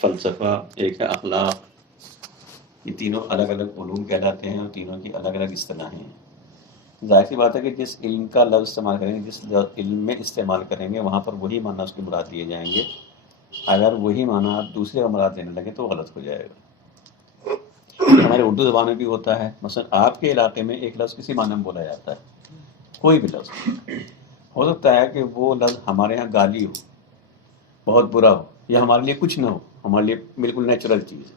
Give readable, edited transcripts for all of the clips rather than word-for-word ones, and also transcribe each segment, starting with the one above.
فلسفہ، ایک ہے اخلاق. یہ تینوں الگ الگ علوم کہلاتے ہیں اور تینوں کی الگ الگ اصطلاحیں ہیں. ظاہر سی بات ہے کہ جس علم کا لفظ استعمال کریں گے، جس علم میں استعمال کریں گے، وہاں پر وہی معنی اس کے مراد لیے جائیں گے. اگر وہی معنی آپ دوسرے کا مراد لینے لگے تو وہ غلط ہو جائے گا. یہ ہمارے اردو زبان میں بھی ہوتا ہے. مثلا آپ کے علاقے میں ایک لفظ کسی معنی میں بولا جاتا ہے، کوئی بھی لفظ ہو سکتا ہے کہ وہ لفظ ہمارے ہاں گالی ہو، بہت برا ہو، یا ہمارے لیے کچھ نہ ہو، ہمارے لیے بالکل نیچرل چیز ہے.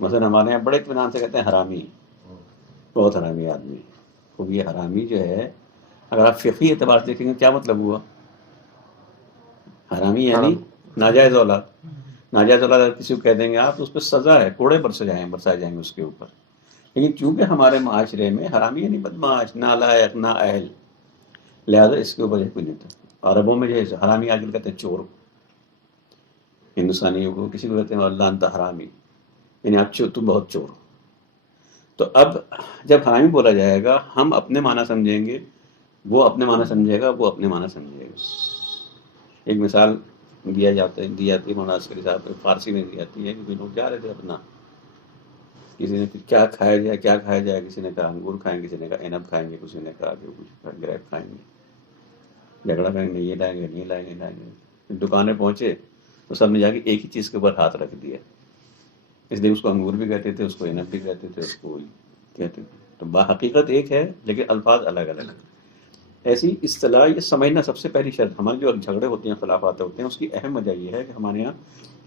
مثلا ہمارے یہاں بڑے اطمینان سے کہتے ہیں حرامی، بہت حرامی آدمی. تو یہ حرامی جو ہے، اگر آپ فقہی اعتبار سے دیکھیں گے کیا مطلب ہوا؟ حرامی یعنی ناجائز اولاد. ناجائز اولاد اگر کسی کو کہہ دیں گے آپ، تو اس پہ سزا ہے، کوڑے برسائے جائیں گے اس کے اوپر. لیکن چونکہ ہمارے معاشرے میں حرامی یعنی بدمعاش، نالائق، نااہل، لہذا اس کے اوپر کوئی نہیں تھا. عربوں میں جو ہے حرامی آج کل کہتے ہیں چور. ہندوستانیوں کو کسی کو کہتے ہیں اللہ انت حرامی، یعنی آپ تم بہت چور ہو. تو اب جب حرامی بولا جائے گا، ہم اپنے معنی سمجھیں گے، وہ اپنے معنی سمجھے گا، وہ اپنے معنی سمجھے گا. ایک مثال دی جاتی ہے مولانا عسکری صاحب، فارسی میں دی جاتی ہے کہ لوگ جا رہے تھے اپنا، کسی نے کیا کھایا جائے، کسی نے کہا انگور کھائیں گے، کسی نے کہا عنب کھائیں گے، کسی نے کہا کہ کچھ گریپ کھائیں گے. جھگڑا کریں گے، یہ لائیں گے، نہیں لائیں گے. دکانیں پہنچے تو سب نے جا کے ایک ہی چیز کے اوپر ہاتھ رکھ دیا. اس لیے اس کو انگور بھی کہتے تھے، اس کو عنب بھی کہتے تھے، اس کو کہتے تھے. تو باحقیقت ایک ہے لیکن الفاظ الگ الگ ہیں. ایسی اصطلاح یہ سمجھنا سب سے پہلی شرط. ہمارے جو جھگڑے ہوتے ہیں، خلافات ہوتے ہیں، اس کی اہم وجہ یہ ہے کہ ہمارے یہاں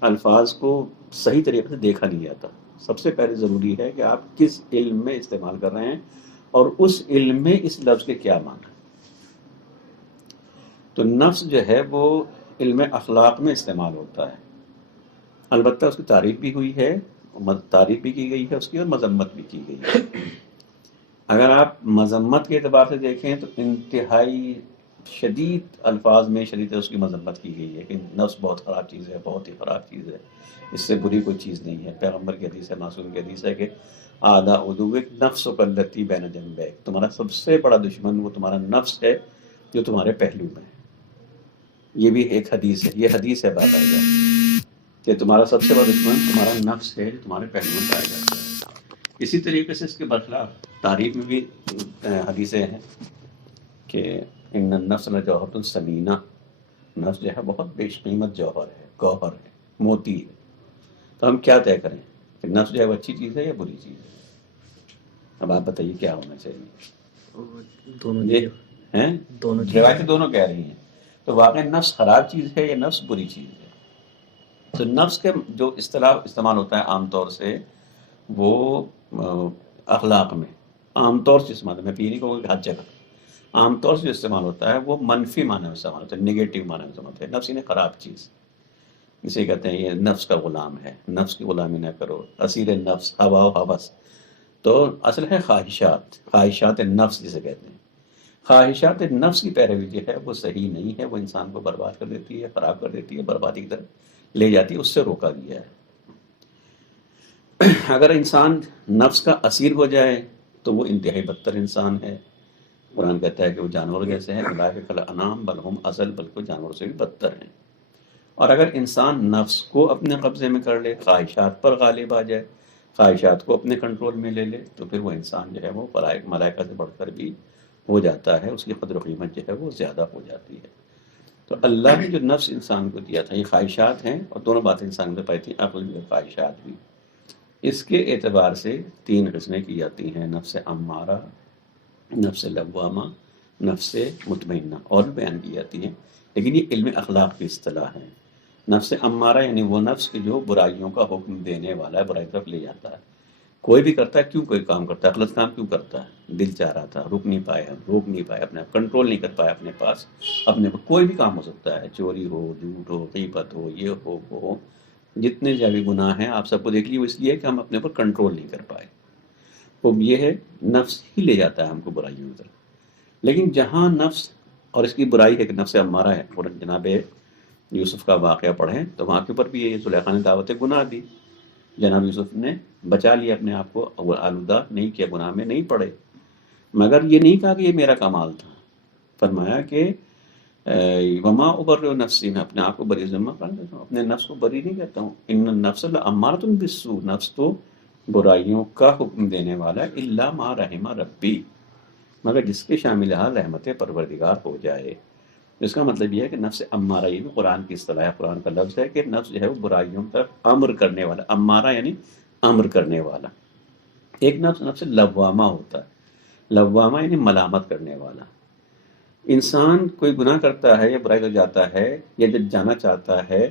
الفاظ کو صحیح طریقے سے دیکھا نہیں جاتا. سب سے پہلے ضروری ہے کہ آپ کس علم میں استعمال کر رہے ہیں اور اس علم میں اس لفظ کے کیا معنی. تو نفس جو ہے وہ علم اخلاق میں استعمال ہوتا ہے. البتہ اس کی تعریف بھی ہوئی ہے، تعریف بھی کی گئی ہے اس کی، اور مذمت بھی کی گئی ہے. اگر آپ مذمت کے اعتبار سے دیکھیں تو انتہائی شدید الفاظ میں شدید اس کی مذمت کی گئی ہے کہ نفس بہت خراب چیز ہے، بہت ہی خراب چیز ہے، اس سے بری کوئی چیز نہیں ہے. پیغمبر کی حدیث ہے، معصوم کی حدیث ہے کہ آدھا عدوک نفس کلتی بین جنبیک، تمہارا سب سے بڑا دشمن وہ تمہارا نفس ہے جو تمہارے پہلو میں ہے. یہ بھی ایک حدیث ہے، یہ حدیث ہے باقاعدہ کہ تمہارا سب سے بڑا دشمن تمہارا نفس ہے جو تمہارے پہلو میں پایا جاتا ہے. اسی طریقے سے اس کے برخلاف تعریف میں بھی حدیثیں ہیں کہ ان النفس لجوہر ثمینہ، نفس جو ہے بہت بیش قیمت جوہر ہے، گوہر ہے، موتی ہے. تو ہم کیا طے کریں کہ نفس جو ہے وہ اچھی چیز ہے یا بری چیز ہے؟ اب آپ بتائیے کیا ہونا چاہیے. روایتیں دونوں کہہ رہی ہیں. تو واقعی نفس خراب چیز ہے یا نفس بری چیز ہے؟ تو نفس کے جو اصطلاح استعمال ہوتا ہے عام طور سے، وہ اخلاق میں عام طور سے استعمال، میں نہیں کہوں کہ ہر جگہ، عام طور سے جو استعمال ہوتا ہے وہ منفی معنی میں استعمال ہوتا ہے، نگیٹو معنی میں استعمال ہوتا ہے. نفس انہیں خراب چیز، اسے کہتے ہیں یہ نفس کا غلام ہے، نفس کی غلامی نہ کرو، اسیر نفس، ہوا و ہوس. تو اصل ہے خواہشات نفس جسے کہتے ہیں. خواہشات نفس کی پیروی جو ہے وہ صحیح نہیں ہے، وہ انسان کو برباد کر دیتی ہے، خراب کر دیتی ہے، بربادی کی طرف لے جاتی ہے. اس سے روکا گیا ہے. اگر انسان نفس کا اسیر ہو جائے تو وہ انتہائی بدتر انسان ہے. قرآن کہتا ہے کہ وہ جانور جیسے ہیں، اولئک کالانعام بل هم اضل، بلکہ جانوروں سے بھی بدتر ہیں. اور اگر انسان نفس کو اپنے قبضے میں کر لے، خواہشات پر غالب آ جائے، خواہشات کو اپنے کنٹرول میں لے لے، تو پھر وہ انسان جو ہے وہ ملائکہ سے بڑھ کر بھی ہو جاتا ہے، اس کی قدر و قیمت جو ہے وہ زیادہ ہو جاتی ہے. تو اللہ نے جو نفس انسان کو دیا تھا، یہ خواہشات ہیں، اور دونوں باتیں انسان میں پائی تھیں، عقل بھی اور خواہشات بھی. اس کے اعتبار سے تین قسمیں کی جاتی ہیں: نفس امارہ، نفس لوامہ، نفس مطمئنہ، اور بھی بیان کی جاتی ہیں، لیکن یہ علم اخلاق کی اصطلاح ہے. نفس امارہ یعنی وہ نفس کہ جو برائیوں کا حکم دینے والا ہے، برائی طرف لے جاتا ہے. کوئی بھی کرتا ہے، کیوں کوئی کام کرتا ہے، غلط کام کیوں کرتا ہے؟ دل چاہ رہا تھا، روک نہیں پائے، اپنے آپ کنٹرول نہیں کر پایا اپنے پاس. اپنے پر کوئی بھی کام ہو سکتا ہے، چوری ہو، جھوٹ ہو، غیبت ہو، یہ ہو، وہ ہو، جتنے بھی گناہ ہیں آپ سب کو دیکھ لیے، وہ اس لیے کہ ہم اپنے پر کنٹرول نہیں کر پائے. وہ یہ ہے نفس ہی لے جاتا ہے ہم کو برائیوں کی طرف. لیکن جہاں نفس اور اس کی برائی ہے کہ نفس امارہ ہے، اور جناب یوسف کا واقعہ پڑھیں تو وہاں کے اوپر بھی یہ زلیخا نے دعوت گناہ دی. جناب یوسف نے بچا لیا اپنے آپ کو، اور آلودہ نہیں کیا، گناہ میں نہیں پڑے. مگر یہ نہیں کہا کہ یہ میرا کمال تھا. فرمایا کہ وما ابرئ نفسی، میں اپنے آپ کو بری ذمہ قرار دیتا ہوں، اپنے نفس کو بری نہیں کہتا ہوں، ان النفس لامارۃ بالسوء، نفس تو برائیوں کا حکم دینے والا ہے، الا ما رحم ربی، مگر جس کے شامل حال رحمت پروردگار ہو جائے۔ اس کا مطلب یہ ہے کہ نفس امارہ، یہ بھی قرآن کی اصطلاح ہے، قرآن کا لفظ ہے کہ نفس جو ہے وہ برائیوں کی طرف امر کرنے والا، امارہ یعنی امر کرنے والا۔ ایک نفس نفس لوامہ ہوتا ہے، لوامہ یعنی ملامت کرنے والا۔ انسان کوئی گناہ کرتا ہے یا برائی کر جاتا ہے یا جب جانا چاہتا ہے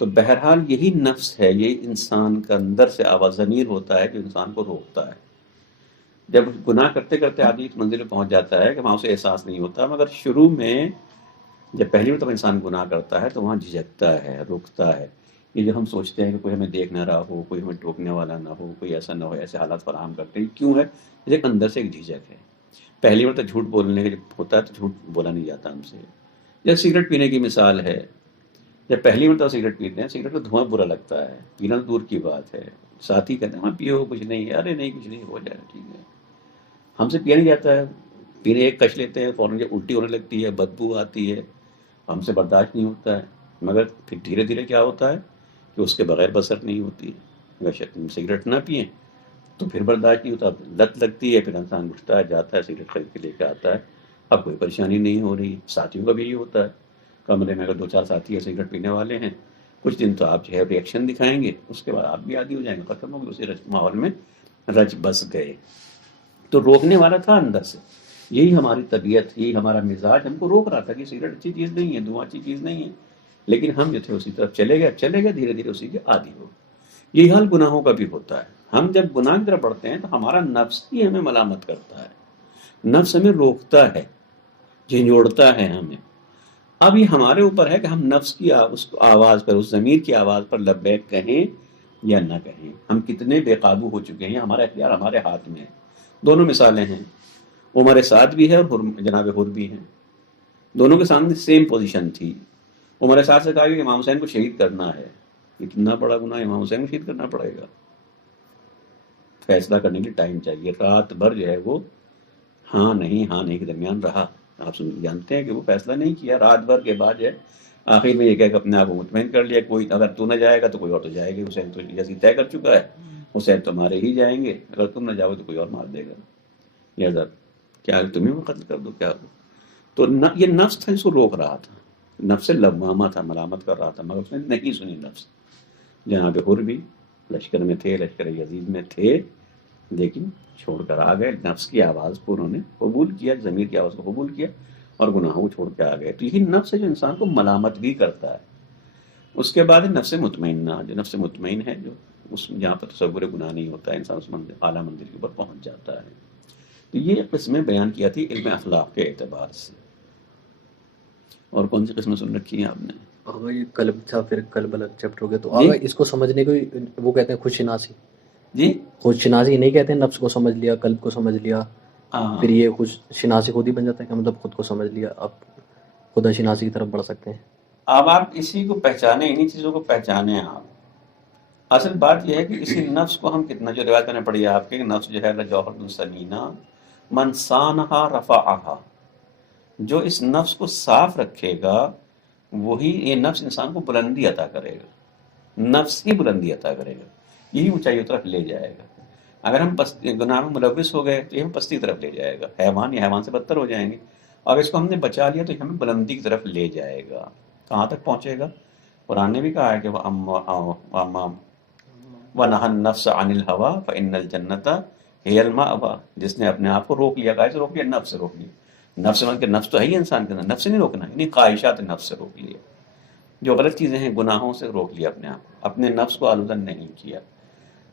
تو بہرحال یہی نفس ہے، یہ انسان کا اندر سے آواز ضمیر ہوتا ہے جو انسان کو روکتا ہے۔ جب گناہ کرتے کرتے آدمی اس منزل پہ پہنچ جاتا ہے کہ وہاں اسے احساس نہیں ہوتا، مگر شروع میں جب پہلی مرتبہ انسان گناہ کرتا ہے تو وہاں جھجکتا ہے، رکتا ہے۔ یہ جو ہم سوچتے ہیں کہ کوئی ہمیں دیکھ نہ رہا ہو، کوئی ہمیں ٹوکنے والا نہ ہو، کوئی ایسا نہ ہو، ایسے حالات فراہم کرتے ہیں، کیوں ہے؟ ایک اندر سے ایک جھجک ہے۔ پہلی مرتبہ جھوٹ بولنے کا جب ہوتا ہے تو جھوٹ بولا نہیں جاتا ہم سے۔ یا سگریٹ پینے کی مثال ہے، جب پہلی مرتبہ سگریٹ پیتے ہیں، سگریٹ کا دھواں برا لگتا ہے، پینا دور کی بات ہے، ساتھی کہتے ہیں ہاں پیو کچھ نہیں ہے، ارے نہیں کچھ نہیں ہو جائے ٹھیک ہے، ہم سے پیا نہیں جاتا ہے، پینے ایک کش لیتے ہیں فوراً جب الٹی ہونے لگتی ہے، بدبو آتی ہے، ہم سے برداشت نہیں ہوتا ہے، مگر پھر دھیرے دھیرے کیا ہوتا ہے کہ اس کے بغیر بسر نہیں ہوتی ہے۔ اگر سگریٹ نہ پئیں تو پھر برداشت نہیں ہوتا، لت لگتی ہے، پھر انسان اٹھتا ہے، جاتا ہے، سگریٹ خرید کے لے کے آتا ہے، اب کوئی پریشانی نہیں ہو رہی۔ ساتھیوں کا بھی یہی ہوتا ہے، کمرے میں اگر دو چار ساتھی ہے سگریٹ پینے والے ہیں، کچھ دن تو آپ جو ہے ریئیکشن دکھائیں گے، اس کے بعد آپ بھی عادی ہو جائیں گے، ختم ہو گئے، اسی ماحول میں رچ بس گئے۔ تو روکنے والا تھا اندر سے، یہی ہماری طبیعت، یہی ہمارا مزاج ہم کو روک رہا تھا کہ سگریٹ اچھی چیز نہیں ہے، دھواں اچھی چیز نہیں ہے، لیکن ہم جو تھے اسی طرف چلے گئے، دھیرے دھیرے اسی کے عادی ہو۔ یہی حال گناہوں کا بھی ہوتا ہے، ہم جب گناہ کی طرف بڑھتے ہیں تو ہمارا نفس ہی ہمیں ملامت کرتا ہے، نفس ہمیں روکتا ہے، جھنجھوڑتا ہے ہمیں۔ اب یہ ہمارے اوپر ہے کہ ہم نفس کی اس آواز پر، اس ضمیر کی آواز پر لبیک کہیں یا نہ کہیں۔ ہم کتنے بے قابو ہو چکے ہیں، ہمارا اختیار ہمارے ہاتھ میں ہے۔ دونوں مثالیں ہیں، عمر سعد بھی ہے اور جناب حر بھی ہیں، دونوں کے سامنے سیم پوزیشن تھی۔ عمر سعد سے کہا کہ امام حسین کو شہید کرنا ہے، اتنا بڑا گناہ امام حسین کو شہید کرنا پڑے گا؟ فیصلہ کرنے کے لیے ٹائم چاہیے، رات بھر جو ہے وہ ہاں نہیں کے درمیان رہا۔ آپ جانتے ہیں کہ وہ فیصلہ نہیں کیا، رات بھر کے بعد جو ہے آخر میں یہ کہہ کہ اپنے آپ کو مطمئن کر لیا، کوئی اگر تو نہ جائے گا تو کوئی اور تو جائے گا، حسین تو یزید طے کر چکا ہے، حسین تمہارے ہی جائیں گے، اگر تم نہ جاؤ تو کوئی اور مار دے گا، لہذا کیا تمہیں وہ قتل کر دو کیا ہو؟ تو یہ نفس تھا جس کو روک رہا تھا، نفس لوامہ تھا، ملامت کر رہا تھا، مگر اس نے نہیں سنی نفس۔ جناب حر بھی لشکر میں تھے، لشکر یزید میں تھے، لیکن چھوڑ کر آ گئے، نفس کی آواز کو انہوں نے قبول کیا، ضمیر کی آواز کو قبول کیا اور گناہوں کو چھوڑ کے آ گئے۔ تو یہی نفس ہے جو انسان کو ملامت بھی کرتا ہے۔ اس کے بعد نفس مطمئنہ، جو نفس مطمئن ہے، جو اس جہاں پر تصور گناہ نہیں ہوتا ہے، انسان اس اعلیٰ منزل کے اوپر پہنچ جاتا ہے۔ تو یہ قسمیں بیان کیا تھی علم اخلاق کے اعتبار سے۔ اور کون سی قسمیں سن رکھی ہیں آپ نے؟ آگا یہ قلب تھا، پھر قلب الگ چیپٹر ہو گیا، تو جی آگا اس کو سمجھنے کو وہ کہتے ہیں خود شناسی۔ جی خود شناسی نہیں کہتے ہیں نفس کو سمجھ لیا، قلب کو سمجھ لیا، ہاں، پھر یہ خود شناسی خود ہی بن جاتا ہے کہ مطلب خود کو سمجھ لیا، اب خدا شناسی کی طرف بڑھ سکتے ہیں۔ اب آپ اسی کو پہچانیں، انہی چیزوں کو پہچانیں آپ۔ اصل بات یہ ہے کہ اسی نفس کو ہم کتنا، جو روایت میں پڑھی ہے آپ کے کہ نفس جو ہے لجوہر سمینہ من صانہا رفعہا، جو اس نفس کو صاف رکھے گا وہی، یہ نفس انسان کو بلندی عطا کرے گا، نفس کی بلندی عطا کرے گا، یہی اونچائی کی طرف لے جائے گا۔ اگر ہم گناہ میں ملوث ہو گئے تو یہ ہم پستی کی طرف لے جائے گا، حیوان یا حیوان سے بدتر ہو جائیں گے۔ اگر اس کو ہم نے بچا لیا تو یہ ہمیں بلندی کی طرف لے جائے گا۔ کہاں تک پہنچے گا؟ قرآن نے بھی کہا ہے کہ وَنَهَى النَّفْسَ عَنِ الْهَوَىٰ فَإِنَّ الْجَنَّةَ هِيَ الْمَأْوَىٰ، جس نے اپنے آپ کو روک لیا، کہا سے روک لیا، نفس سے روک لیا۔ نفس کے نفس تو ہے ہی انسان کے اندر، نفس سے نہیں روکنا، یعنی خواہشات نفس سے روک لیا، جو غلط چیزیں ہیں گناہوں سے روک لیا، اپنے آپ اپنے نفس کو آلودہ نہیں کیا۔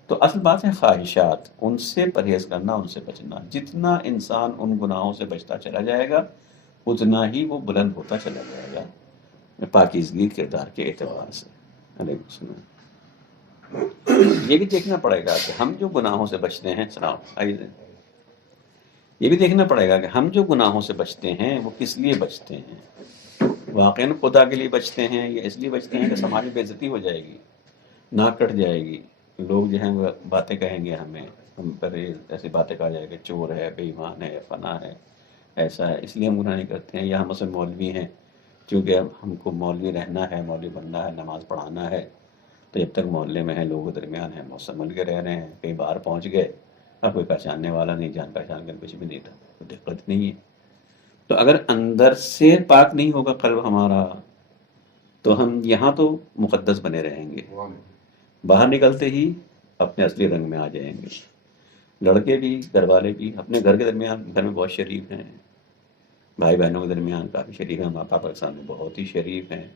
تو اصل بات ہے خواہشات، ان سے پرہیز کرنا، ان سے بچنا۔ جتنا انسان ان گناہوں سے بچتا چلا جائے گا اتنا ہی وہ بلند ہوتا چلا جائے گا پاکیزگی کردار کے اعتبار سے۔ علیکم السلام۔ یہ بھی دیکھنا پڑے گا کہ ہم جو گناہوں سے بچتے ہیں، سناؤ آئیے، یہ بھی دیکھنا پڑے گا کہ ہم جو گناہوں سے بچتے ہیں وہ کس لیے بچتے ہیں؟ واقعاً خدا کے لیے بچتے ہیں یا اس لیے بچتے ہیں کہ سماج میں بے عزتی ہو جائے گی، ناک کٹ جائے گی، لوگ جو ہیں وہ باتیں کہیں گے ہمیں، ہم پر ایسی باتیں کہا جائے گا چور ہے، بے ایمان ہے، فنا ہے، ایسا ہے، اس لیے ہم گناہ نہیں کرتے ہیں؟ یا ہم اصل مولوی ہیں چونکہ اب ہم کو مولوی رہنا ہے، مولوی بننا ہے، نماز پڑھانا ہے، تو جب تک محلے میں ہیں، لوگوں کے درمیان ہیں، بہت سنبھل کے رہ رہے ہیں. کئی باہر پہنچ گئے، اب کوئی پہچاننے والا نہیں، جان پہچان کر کچھ بھی نہیں تھا، کوئی دقت نہیں ہے. تو اگر اندر سے پاک نہیں ہوگا قلب ہمارا، تو ہم یہاں تو مقدس بنے رہیں گے، باہر نکلتے ہی اپنے اصلی رنگ میں آ جائیں گے. لڑکے بھی، گھر والے بھی اپنے گھر کے درمیان، گھر میں بہت شریف ہیں، بھائی بہنوں کے درمیان کافی شریف ہیں، ماں پاپا کے سامنے بہت ہی شریف ہیں،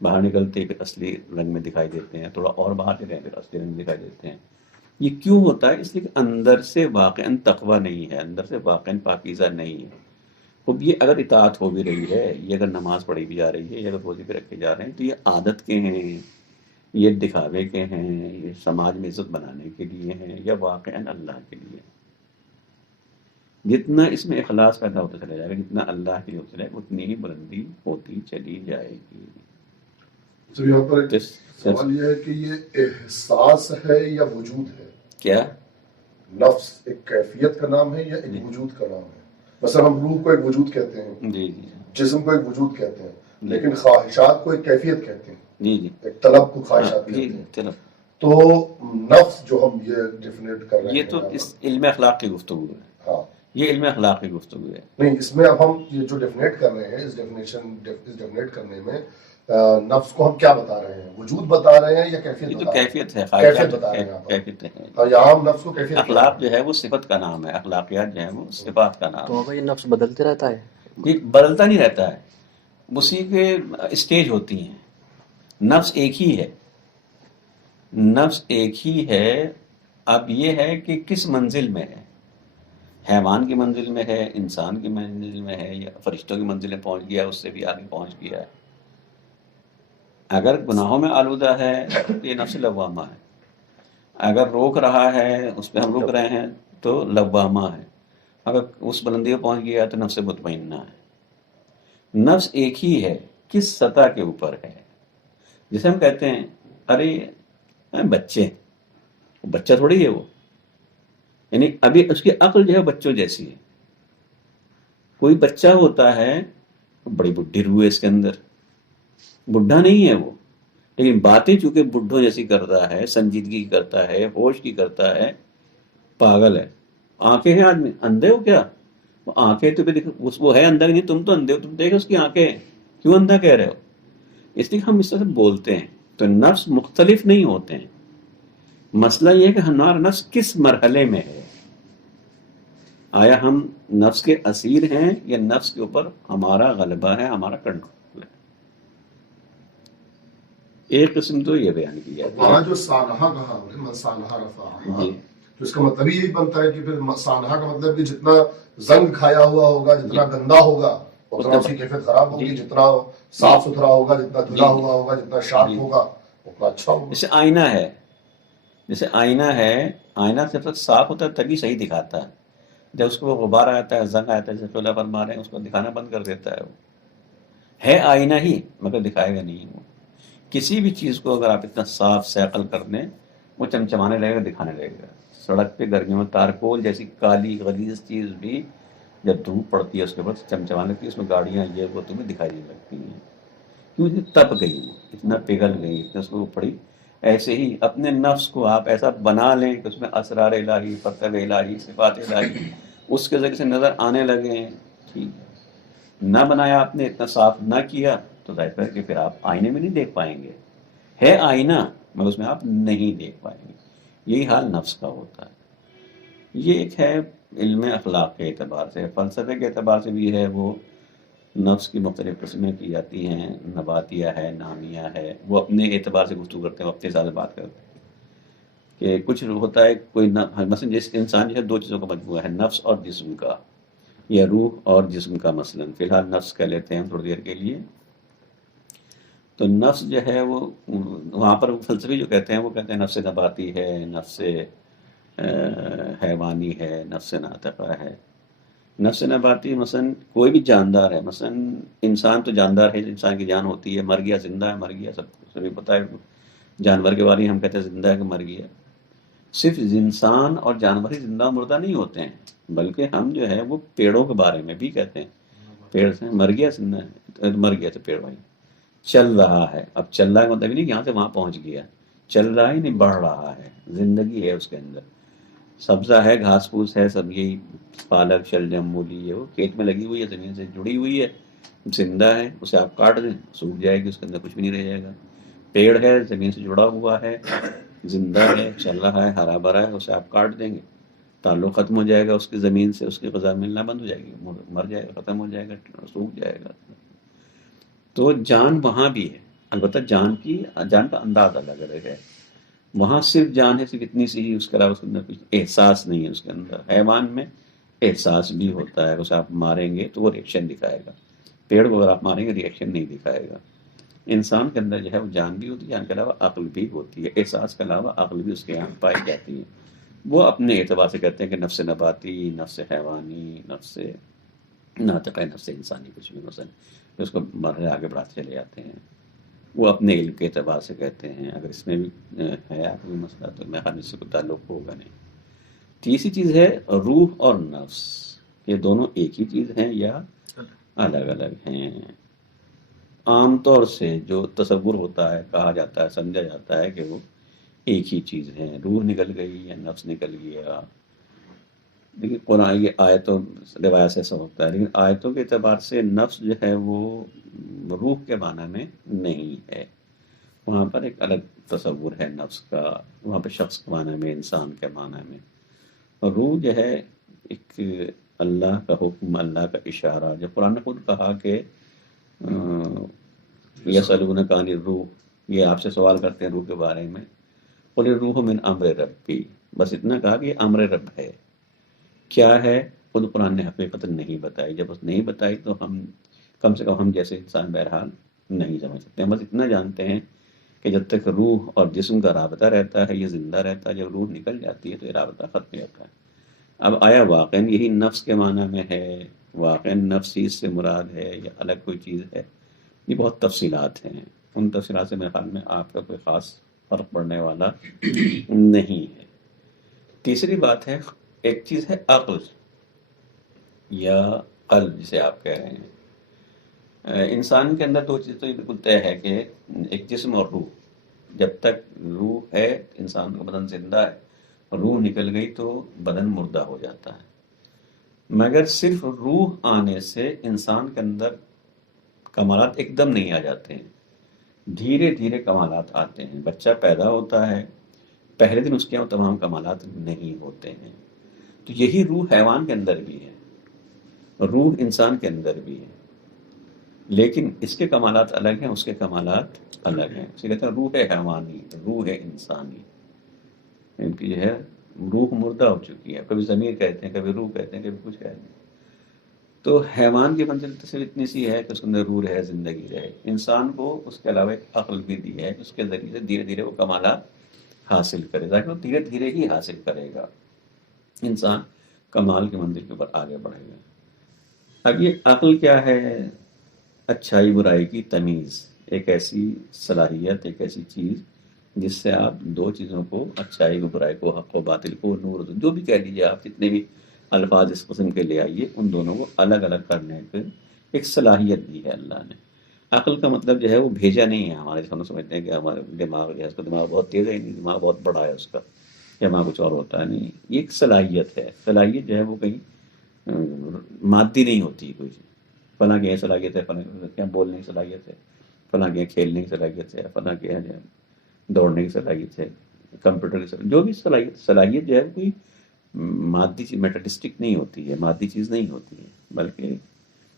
باہر نکلتے ہی پھر اصلی رنگ میں دکھائی دیتے ہیں، تھوڑا اور باہر نکلتے ہیں پھر اصلی رنگ میں دکھائی دیتے ہیں. یہ کیوں ہوتا ہے؟ اس لیے کہ اندر سے واقعاً تقویٰ نہیں ہے، اندر سے واقعاً پاکیزہ نہیں ہے. اب یہ اگر اطاعت ہو بھی رہی ہے، یہ اگر نماز پڑھی بھی جا رہی ہے، یہ اگر روزے پہ رکھے جا رہے ہیں، تو یہ عادت کے ہیں، یہ دکھاوے کے ہیں، یہ سماج میں عزت بنانے کے لیے ہیں، یا واقعاً اللہ کے لیے. جتنا اس میں اخلاص پیدا ہوتا چلا جائے گا، جتنا اللہ کے لیے ہوتا چلے گا، اتنی ہی بلندی ہوتی چلی جائے گی. تو یہاں پر ایک سوال یہ ہے کہ یہ احساس ہے یا وجود ہے؟ کیا نفس ایک کیفیت کا نام ہے یا ایک وجود کا نام ہے؟ مثلا ہم روح کو ایک وجود کہتے ہیں، جی جی جسم کو ایک وجود کہتے ہیں، لیکن خواہشات کو ایک کیفیت کہتے ہیں، جی جی ایک طلب کو خواہشات جی کہتے ہیں. چلو، تو نفس جو ہم یہ ڈیفینیٹ کر رہے ہیں یہ تو یہاں پر، اس علم اخلاق کی گفتگو ہے، ہاں یہ علم اخلاق کی گفتگو ہے. نہیں، اس میں اب ہم یہ جو ڈیفینیٹ کر رہے ہیں، اس ڈیفینیٹ کرنے میں نفس کو ہم کیا بتا رہے ہیں؟ وجود بتا رہے ہیں یا کیفیت یہ تو بتا رہے ہیں؟ کیفیت ہے، کیفیت بتا رہے ہیں یہاں پر. کیفیت ہے. اور یہاں ہم نفس کو کیفیت اخلاق جو ہے وہ صفت کا نام ہے، اخلاقیات جو ہے وہ صفات کا نام تو ہے. بابا یہ نفس بدلتے رہتا ہے؟ یہ بدلتا نہیں رہتا ہے، اسی کے اسٹیج ہوتی ہیں. نفس ایک ہی ہے، نفس ایک ہی ہے. اب یہ ہے کہ کس منزل میں ہے، حیوان کی منزل میں ہے، انسان کی منزل میں ہے، یا فرشتوں کی منزل میں پہنچ گیا، اس سے بھی آگے پہنچ گیا ہے. اگر گناہوں میں آلودہ ہے تو یہ نفس لوامہ ہے، اگر روک رہا ہے، اس پہ ہم روک رہے ہیں تو لوامہ ہے، اگر اس بلندی پہ پہنچ گیا تو نفس مطمئنہ ہے. نفس ایک ہی ہے، کس سطح کے اوپر ہے. جسے ہم کہتے ہیں ارے بچے، بچہ تھوڑی ہے وہ، یعنی ابھی اس کی عقل جو ہے بچوں جیسی ہے. کوئی بچہ ہوتا ہے بڑی بڈھی روح ہے اس کے اندر، بڈھا نہیں ہے وہ، لیکن باتیں چونکہ بڈھوں جیسی کرتا ہے، سنجیدگی کی کرتا ہے، ہوش کی کرتا ہے. پاگل ہے. آنکھیں ہیں آدمی، اندھے ہو کیا؟ وہ آنکھیں تو وہ ہے اندھا نہیں، تم تو اندھے ہو، تم دیکھو اس کی آنکھیں ہیں، کیوں اندھا کہہ رہے ہو؟ اس لیے ہم اس طرح سے بولتے ہیں. تو نفس مختلف نہیں ہوتے ہیں، مسئلہ یہ ہے کہ ہمارا نفس کس مرحلے میں ہے. آیا ہم نفس کے اسیر ہیں یا نفس کے اوپر ہمارا غلبہ ہے، ہمارا کنٹرول ہے. ایک قسم تو یہ بیان کیا وہاں جو سانحہ کہا ہم نے، من سانحہ رفعہ، جی تو اس کا مطلب یہی بنتا ہے کہ پھر سانحہ کا مطلب کہ جتنا زنگ کھایا ہوا ہوگا، جتنا گندا ہوگا اتنا اس کی کیفیت خراب ہوگی، جتنا صاف ستھرا ہوگا، جتنا دھلا ہوا ہوگا، جتنا شارپ ہوگا اتنا اچھا ہوگا. جیسے آئینہ ہے، جیسے آئینہ ہے، آئینہ جب تک صاف ہوتا ہے تبھی صحیح دکھاتا ہے. جب اس کو وہ غبار آتا ہے، زنگ آتا ہے، جیسے چولہا پر مارے ہیں، اس کو دکھانا بند کر دیتا ہے. وہ ہے آئینہ ہی مگر دکھائے گا نہیں. وہ کسی بھی چیز کو اگر آپ اتنا صاف سیقل کر دیں، وہ چمچمانے لگے گا، دکھانے لگے گا. سڑک پہ گرمیوں میں تارکول جیسی کالی غلیظ چیز بھی جب دھوپ پڑتی ہے اس کے اوپر چمچمانے لگتی ہے، اس میں گاڑیاں یہ وہ تمہیں دکھائی دینے لگتی ہیں، کیوں اتنی تپ گئی، وہ اتنا پگھل گئی، اتنا اس کو پڑی. ایسے ہی اپنے نفس کو آپ ایسا بنا لیں کہ اس میں اسرار الہی، فتح الہی، صفات الہی اس کے ذریعے سے نظر آنے لگیں. ٹھیک ہے، نہ بنایا آپ نے، اتنا صاف نہ کیا، تو ظاہر ہے کہ پھر آپ آئینے میں نہیں دیکھ پائیں گے. ہے آئینہ مگر اس میں آپ نہیں دیکھ پائیں گے. یہی حال نفس کا ہوتا ہے. یہ ایک ہے علم اخلاق کے اعتبار سے. فلسفے کے اعتبار سے بھی ہے، وہ نفس کی مختلف قسمیں کی جاتی ہیں، نباتیہ ہے، نامیہ ہے. وہ اپنے اعتبار سے گفتگو کرتے ہیں، وہ اپنے ساتھ بات کرتے ہیں کہ کچھ ہوتا ہے کوئی مثلا جس انسان جو ہے دو چیزوں کا مجموعہ ہے، نفس اور جسم کا، یا روح اور جسم کا. مثلا فی الحال نفس کہہ لیتے ہیں ہم تھوڑی دیر کے لیے. تو نفس جو ہے وہ وہاں پر فلسفی جو کہتے ہیں وہ کہتے ہیں نفس نباتی ہے، نفس حیوانی ہے، نفس ناطقہ ہے. نفس نباتی مثلا کوئی بھی جاندار ہے، مثلا انسان تو جاندار ہے، انسان کی جان ہوتی ہے، مر گیا زندہ ہے، مر گیا، سبھی پتہ ہے. جانور کے بارے میں ہم کہتے ہیں زندہ ہے کہ مر گیا. صرف انسان اور جانور ہی زندہ مردہ نہیں ہوتے ہیں، بلکہ ہم جو ہے وہ پیڑوں کے بارے میں بھی کہتے ہیں. پیڑ سے مر گیا زندہ ہے، مر گیا تو پیڑ بھائی چل رہا ہے. اب چل رہا ہے مطلب نہیں یہاں سے وہاں پہنچ گیا، چل رہا ہے نہیں بڑھ رہا ہے، زندگی ہے اس کے اندر. سبزہ ہے، گھاس پھوس ہے، سب یہی پالک شلجم مولی یہ وہ کھیت میں لگی ہوئی ہے، زمین سے جڑی ہوئی ہے، زندہ ہے. اسے آپ کاٹ دیں سوکھ جائے گی، اس کے اندر کچھ بھی نہیں رہ جائے گا. پیڑ ہے، زمین سے جڑا ہوا ہے، زندہ ہے، چل رہا ہے، ہرا بھرا ہے. اسے آپ کاٹ دیں گے تعلق ختم ہو جائے گا اس کی زمین سے، اس کی غذا ملنا بند ہو جائے گی، مر جائے گا، ختم ہو جائے گا، سوکھ جائے گا. تو جان وہاں بھی ہے، البتہ جان کا انداز الگ الگ ہے. وہاں صرف جان ہے، صرف اتنی سی ہی، اس کے علاوہ اس کے اندر کچھ احساس نہیں ہے. اس کے اندر حیوان میں احساس بھی ہوتا ہے، اسے آپ ماریں گے تو وہ ریئیکشن دکھائے گا. پیڑ کو اگر آپ ماریں گے ریئیکشن نہیں دکھائے گا. انسان کے اندر جو ہے وہ جان بھی ہوتی ہے، جان کے علاوہ عقل بھی ہوتی ہے، احساس کے علاوہ عقل بھی اس کے یہاں پائی جاتی ہے. وہ اپنے اعتبار سے کہتے ہیں کہ نفس نباتی، نفس حیوانی، نفس ناطقہ، نفس انسانی، کچھ بھی مثلا اس کو مرحلے آگے بڑھاتے چلے جاتے ہیں. وہ اپنے علم کے اعتبار سے کہتے ہیں. اگر اس میں بھی ہے کوئی مسئلہ تو میں خالی سے کوئی تعلق ہوگا نہیں. تیسری چیز ہے روح اور نفس. یہ دونوں ایک ہی چیز ہیں یا الگ الگ ہیں؟ عام طور سے جو تصور ہوتا ہے، کہا جاتا ہے، سمجھا جاتا ہے کہ وہ ایک ہی چیز ہے. روح نکل گئی یا نفس نکل گیا. لیکن قرآن یہ آیتوں روایت سے ایسا ہوتا ہے، لیکن آیتوں کے اعتبار سے نفس جو ہے وہ روح کے معنی میں نہیں ہے. وہاں پر ایک الگ تصور ہے نفس کا، وہاں پہ شخص کے معنی میں، انسان کے معنی میں. اور روح جو ہے ایک اللہ کا حکم، اللہ کا اشارہ. جب قرآن نے خود کہا کہ یسألونک عن الروح، یہ آپ سے سوال کرتے ہیں روح کے بارے میں، قل الروح من امر ربی، بس اتنا کہا کہ یہ امر رب ہے. کیا ہے خود قرآن نے حقیقت نہیں بتائی. جب اس نہیں بتائی تو ہم کم سے کم ہم جیسے انسان بہرحال نہیں سمجھ سکتے. ہم بس اتنا جانتے ہیں کہ جب تک روح اور جسم کا رابطہ رہتا ہے یہ زندہ رہتا ہے، جب روح نکل جاتی ہے تو یہ رابطہ ختم ہو جاتا ہے. اب آیا واقعاً یہی نفس کے معنی میں ہے، واقعاً نفس ہی اس سے مراد ہے یا الگ کوئی چیز ہے؟ یہ بہت تفصیلات ہیں. ان تفصیلات سے میرے خیال میں آپ کا کوئی خاص فرق پڑنے والا نہیں ہے. تیسری بات ہے، ایک چیز ہے عقل یا قلب جسے آپ کہہ رہے ہیں. انسان کے اندر دو چیز تو یہ بالکل طے ہے کہ ایک جسم اور روح. جب تک روح ہے انسان کا بدن زندہ ہے، روح نکل گئی تو بدن مردہ ہو جاتا ہے. مگر صرف روح آنے سے انسان کے اندر کمالات ایک دم نہیں آ جاتے ہیں، دھیرے دھیرے کمالات آتے ہیں. بچہ پیدا ہوتا ہے، پہلے دن اس کے یہاں تمام کمالات نہیں ہوتے ہیں. تو یہی روح حیوان کے اندر بھی ہے، روح انسان کے اندر بھی ہے، لیکن اس کے کمالات الگ ہیں، اس کے کمالات الگ ہیں. اسے کہتے ہیں روح حیوانی، روح انسانی. ان کی جو ہے روح مردہ ہو چکی ہے. کبھی ضمیر کہتے ہیں، کبھی روح کہتے ہیں، کبھی کچھ کہتے ہیں. تو حیوان کی منزل صرف اتنی سی ہے کہ اس کے اندر روح رہے، زندگی رہے. انسان کو اس کے علاوہ ایک عقل بھی دی ہے جس کے ذریعے سے دھیرے دھیرے وہ کمالات حاصل کرے گا. وہ دھیرے دھیرے ہی حاصل کرے گا، انسان کمال کی منزل کے اوپر آگے بڑھے گا. اب یہ عقل کیا ہے؟ اچھائی برائی کی تمیز، ایک ایسی صلاحیت، ایک ایسی چیز جس سے آپ دو چیزوں کو، اچھائی کو، برائی کو، حق و باطل کو، نور، جو بھی کہہ لیجیے آپ، جتنے بھی الفاظ اس قسم کے لے آئیے، ان دونوں کو الگ الگ کرنے کی ایک صلاحیت دی ہے اللہ نے. عقل کا مطلب جو ہے وہ بھیجا نہیں ہے ہمارے. ہم سمجھتے ہیں کہ ہمارے دماغ جو ہے اس کا دماغ بہت تیز ہے، دماغ بہت بڑا ہے اس کا، یا وہاں کچھ اور ہوتا ہے. نہیں، یہ ایک صلاحیت ہے. صلاحیت جو ہے وہ کہیں مادی نہیں ہوتی. کوئی فلاں کی صلاحیت ہے، فلاں کے بولنے کی صلاحیت ہے، فلاں کے کھیلنے کی صلاحیت ہے، فلاں کے دوڑنے کی صلاحیت ہے، کمپیوٹر کی صلاحیت، جو بھی صلاحیت جو ہے کوئی مادی چیز، میٹرسٹک نہیں ہوتی ہے، مادی چیز نہیں ہوتی ہے، بلکہ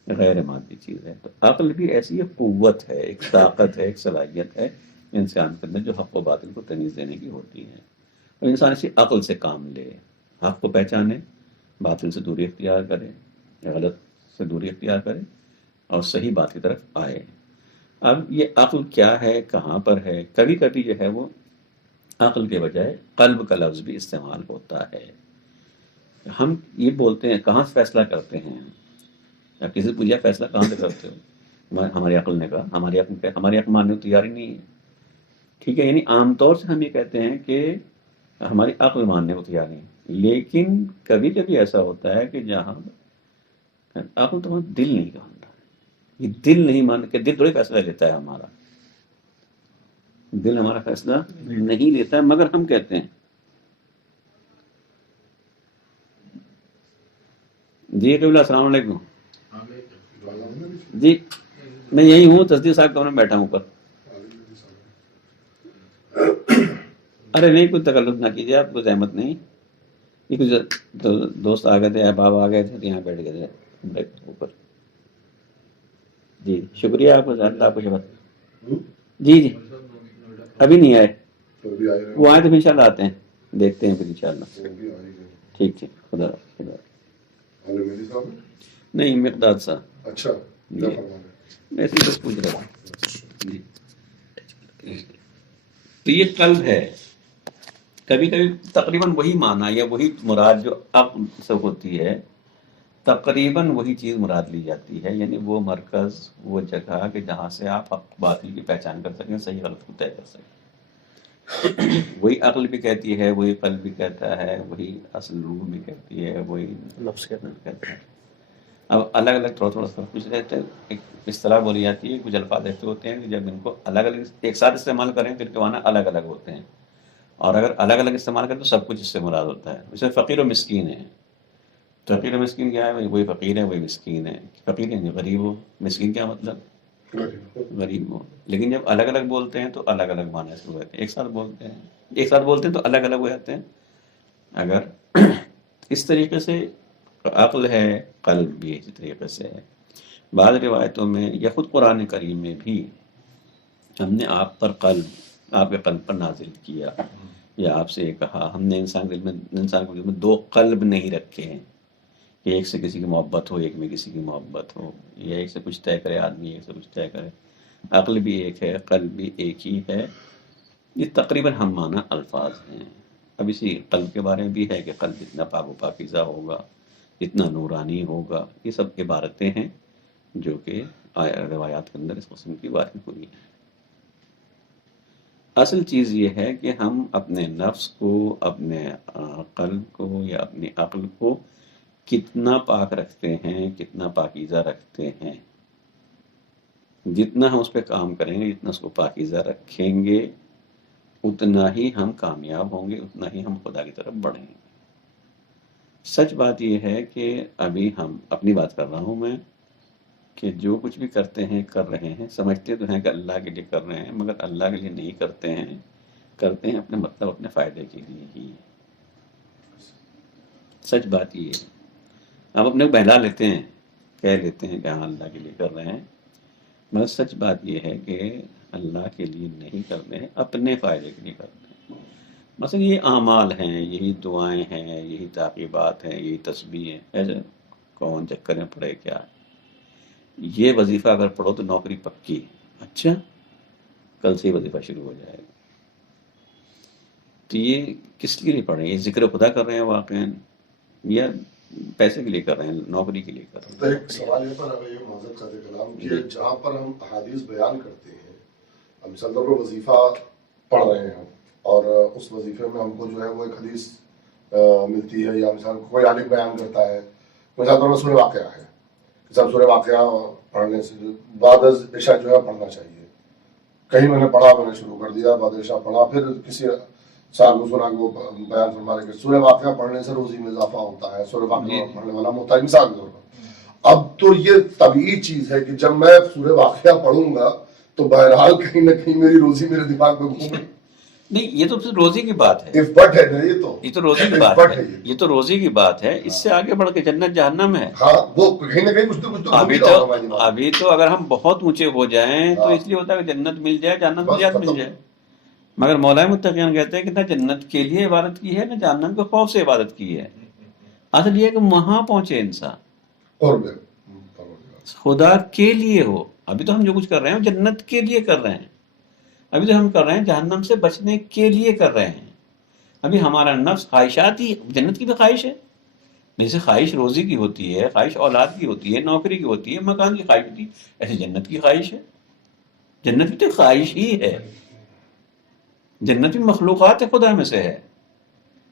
غیر مادی چیز ہے. تو عقل بھی ایسی ایک قوت ہے، ایک طاقت ہے، ایک صلاحیت ہے انسان کے اندر جو حق و باطل کو تمیز دینے کی ہوتی ہے. اور انسان اسی عقل سے کام لے، حق کو پہچانے، باطل سے دوری اختیار کرے، غلط سے دوری اختیار کرے اور صحیح بات کی طرف آئے. اب یہ عقل کیا ہے، کہاں پر ہے؟ کبھی کبھی جو ہے وہ عقل کے بجائے قلب کا لفظ بھی استعمال ہوتا ہے. ہم یہ بولتے ہیں کہاں سے فیصلہ کرتے ہیں؟ اب کسی سے پوچھا فیصلہ کہاں سے کرتے ہو؟ ہماری عقل نے کہا. ہماری عقل ماننے کو تیار ہی نہیں ہے. ٹھیک ہے، یعنی عام طور سے ہم یہ کہتے ہیں کہ ہماری عقل ماننے کو تیار نہیں ہے. لیکن کبھی کبھی ایسا ہوتا ہے کہ جہاں عقل تو دل نہیں مانتا. یہ دل نہیں مان کہ دل تھوڑی فیصلہ لیتا ہے ہمارا، دل ہمارا فیصلہ نہیں لیتا ہے، مگر ہم کہتے ہیں جی قبلہ السلام علیکم جی میں یہی ہوں، تصدیق صاحب کمرے میں بیٹھا ہوں اوپر. ارے نہیں کوئی تکلف نہ کیجیے آپ، کوئی زحمت نہیں. یہ کچھ دوست آ گئے تھے، احباب آ گئے تھے، یہاں بیٹھ گئے تھے اوپر. جی شکریہ آپ کو، آپ کو شکر. جی جی ابھی نہیں آئے، وہ آئے تو ان شاء اللہ آتے ہیں، دیکھتے ہیں پھر ان شاء اللہ. ٹھیک ٹھیک، خدا خدا. نہیں مقداد صاحب. اچھا ایسے بس پوچھ رہا تھا. جی تو یہ قلب ہے. کبھی کبھی تقریباً وہی معنی یا وہی مراد جو عقل سے ہوتی ہے، تقریباً وہی چیز مراد لی جاتی ہے، یعنی وہ مرکز، وہ جگہ کہ جہاں سے آپ حق باطل کی پہچان کر سکیں، صحیح غلط کو طے کر سکیں. وہی عقل بھی کہتی ہے، وہی قلب بھی کہتا ہے، وہی اصل روح بھی کہتی ہے، وہی نفس کہتا ہے. کہتا ہے. اب الگ الگ تھوڑا تھوڑا سا کچھ رہتے ہیں، ایک اصطلاح بولی جاتی ہے، کچھ الفاظ ایسے ہوتے ہیں کہ جب ان کو الگ الگ ایک ساتھ استعمال کریں تو ان کے معنی الگ الگ ہوتے ہیں، اور اگر الگ الگ استعمال کریں تو سب کچھ اس سے مراد ہوتا ہے. جیسے فقیر و مسکین ہے. فقیر و مسکین کیا ہے؟ وہی فقیر ہے، وہی مسکین ہے. فقیر یعنی غریب ہو، مسکین کیا مطلب؟ غریب ہو. لیکن جب الگ الگ بولتے ہیں تو الگ الگ معنی سے ہوتے ہیں. ایک ساتھ بولتے ہیں تو الگ الگ ہو جاتے ہیں. اگر اس طریقے سے عقل ہے، قلب بھی اسی طریقے سے ہے. بعض روایتوں میں یا خود قرآن کریم میں بھی ہم نے آپ کے قلب پر نازل کیا، یا آپ سے یہ کہا ہم نے انسان کے دل میں دو قلب نہیں رکھے ہیں کہ ایک سے کسی کی محبت ہو، ایک میں کسی کی محبت ہو، یا ایک سے کچھ طے کرے آدمی، ایک سے کچھ طے کرے. عقل بھی ایک ہے، قلب بھی ایک ہی ہے. یہ تقریباً ہم معنی الفاظ ہیں. اب اسی قلب کے بارے میں بھی ہے کہ قلب جتنا پاک و پاکیزہ ہوگا، اتنا نورانی ہوگا. یہ سب عبارتیں ہیں جو کہ روایات کے اندر اس قسم کی باتیں ہوئی ہیں. اصل چیز یہ ہے کہ ہم اپنے نفس کو، اپنے قلب کو یا اپنی عقل کو کتنا پاک رکھتے ہیں، کتنا پاکیزہ رکھتے ہیں. جتنا ہم اس پہ کام کریں گے، جتنا اس کو پاکیزہ رکھیں گے، اتنا ہی ہم کامیاب ہوں گے، اتنا ہی ہم خدا کی طرف بڑھیں گے. سچ بات یہ ہے کہ ابھی ہم اپنی بات کر رہا ہوں میں، کہ جو کچھ بھی کرتے ہیں، کر رہے ہیں، سمجھتے تو ہیں کہ اللہ کے لیے کر رہے ہیں، مگر اللہ کے لیے نہیں کرتے ہیں اپنے مطلب اپنے فائدے کے لیے ہی. سچ بات یہ ہے. آپ اپنے کو بہلا لیتے ہیں، کہہ لیتے ہیں کہ ہاں اللہ کے لیے کر رہے ہیں، مگر سچ بات یہ ہے کہ اللہ کے لیے نہیں کرتے ہیں، اپنے فائدے کے لیے کرتے ہیں. مثلا یہ اعمال ہیں، یہی دعائیں ہیں، یہی تعقیبات ہیں، یہی تسبیح ہیں. ایسے کون چکر میں پڑے کیا ہے؟ یہ وظیفہ اگر پڑھو تو نوکری پکی. اچھا کل سے ہی وظیفہ شروع ہو جائے گا. تو یہ کس کے لیے پڑھ رہے ہیں؟ یہ ذکر خدا کر رہے ہیں واقعا، یا پیسے کے لیے کر رہے ہیں، نوکری کے لیے کر رہے ہیں؟ تو ایک سوال یہ پر اگر یہ معذرت کا کلام کہ جہاں پر ہم احادیث بیان کرتے ہیں، ہم مثال طور پر وظیفہ پڑھ رہے ہیں اور اس وظیفے میں ہم کو جو ہے وہ ایک حدیث ملتی ہے، یا مثال کوئی عالم بیان کرتا ہے، مثال طور پر سورہ واقعہ ہے، مثال سورہ واقعہ پڑھنے سے بعد از عشاء جو ہے پڑھنا چاہیے. کہیں میں نے پڑھا، میں نے شروع کر دیا، بعد عشاء پڑھا، پھر کسی صاحب کو سنا کو بیان فرما رہے کہ سورہ واقعہ پڑھنے سے روزی میں اضافہ ہوتا ہے، سورہ واقعہ پڑھنے والا محتاج، مثال کے طور پر. اب تو یہ طبیعی چیز ہے کہ جب میں سورہ واقعہ پڑھوں گا تو بہرحال کہیں نہ کہیں میری روزی میرے دماغ میں گھوم رہی. نہیں یہ تو روزی کی بات ہے، افبٹ ہے نا، یہ تو روزی کی بات ہے، یہ تو روزی کی بات ہے. اس سے آگے بڑھ کے جنت جہنم ہے. ہاں وہ کہیں نہ کہیں کچھ تو ابھی تو اگر ہم بہت اونچے ہو جائیں تو اس لیے ہوتا ہے کہ جنت مل جائے، جہنم مل جائے. مگر مولا متقین کہتے ہیں کہ نہ جنت کے لیے عبادت کی ہے، نہ جہنم کے خوف سے عبادت کی ہے. اصل یہ کہ وہاں پہنچے انسان خدا کے لیے ہو. ابھی تو ہم جو کچھ کر رہے ہیں وہ جنت کے لیے کر رہے ہیں. ابھی تو ہم کر رہے ہیں جہنم سے بچنے کے لیے کر رہے ہیں. ابھی ہمارا نفس خواہشات ہی، جنت کی بھی خواہش ہے. جیسے خواہش روزی کی ہوتی ہے، خواہش اولاد کی ہوتی ہے، نوکری کی ہوتی ہے، مکان کی خواہش ہوتی ہے، ایسے جنت کی خواہش ہے. جنت بھی تو خواہش ہی ہے. جنت بھی مخلوقات خدا میں سے ہے.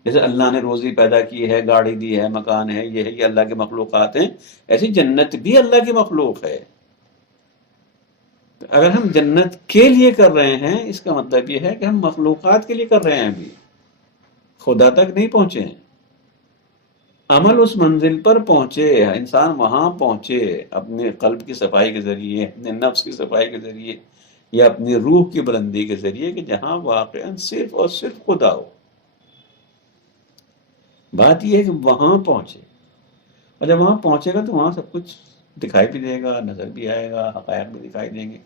جیسے اللہ نے روزی پیدا کی ہے، گاڑی دی ہے، مکان ہے، یہ ہے، یہ اللہ کے مخلوقات ہیں. ایسی جنت بھی اللہ کی مخلوق ہے. اگر ہم جنت کے لیے کر رہے ہیں اس کا مطلب یہ ہے کہ ہم مخلوقات کے لیے کر رہے ہیں، ابھی خدا تک نہیں پہنچے ہیں. عمل اس منزل پر پہنچے، انسان وہاں پہنچے اپنے قلب کی صفائی کے ذریعے، اپنے نفس کی صفائی کے ذریعے، یا اپنی روح کی بلندی کے ذریعے، کہ جہاں واقعاً صرف اور صرف خدا ہو. بات یہ ہے کہ وہاں پہنچے، اور جب وہاں پہنچے گا تو وہاں سب کچھ دکھائی بھی دے گا، نظر بھی آئے گا، حقائق بھی دکھائی دیں گے،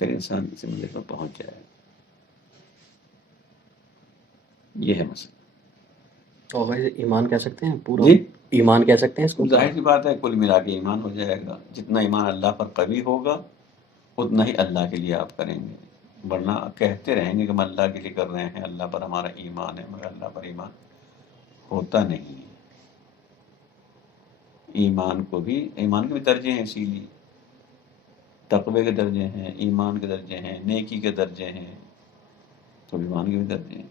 پھر انسان کسی منزل پر پہنچ جائے گا. یہ ہے مسئلہ. اور بھائی ایمان کہہ سکتے ہیں پورا؟ جی ایمان کہہ سکتے ہیں اس کو؟ ظاہر سی بات ہے، کل ملا کے ایمان ہو جائے گا. جتنا ایمان اللہ پر قوی ہوگا اتنا ہی اللہ کے لیے آپ کریں گے. ورنہ کہتے رہیں گے کہ ہم اللہ کے لیے کر رہے ہیں، اللہ پر ہمارا ایمان ہے، مگر اللہ پر ایمان ہوتا نہیں ہے. ایمان کے بھی درجے ہیں، اسی لیے تقوی کے درجے ہیں، ایمان کے درجے ہیں، نیکی کے درجے ہیں، تو ایمان کے بھی درجے ہیں.